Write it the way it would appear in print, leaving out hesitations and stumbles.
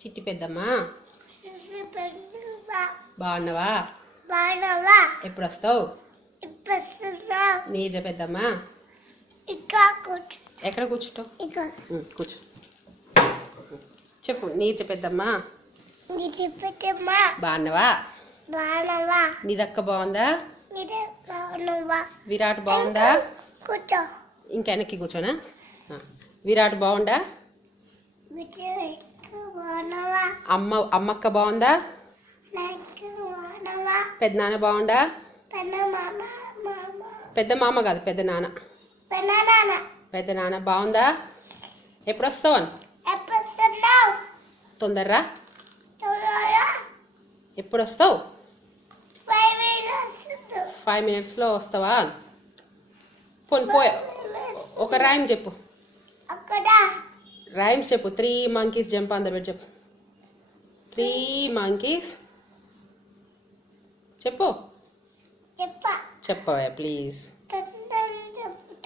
చిట్టి పెద్దమ్మా బాగున్నావా? ఎప్పుడు వస్తావు? నీజ పెద్దమ్మా ఎక్కడ కూర్చుంటావు? కూర్చో. చెప్పు. నీజ పెద్దమ్మా బాగున్నావా? నీదక్క బాగుందా? విరాట్ బాగుందా? ఇంకా వెనక్కి కూర్చోనా? విరాట్ బాగుందా? అమ్మక్క బాగుందా? పెద్ద నాన్న బాగుందా? పెద్ద మామ కాదు, పెద్ద నాన్న. పెద్ద నాన్న బాగుందా? ఎప్పుడు వస్తావు? తొందరరా. ఎప్పుడు వస్తావు? 5 minutesలో వస్తావా? పోయి ఒక రైమ్ చెప్పు. రైమ్స్ చెప్పు. 3 monkeys jump on the bed చెప్పు. 3 monkeys చెప్పు. చెప్పవా ప్లీజ్?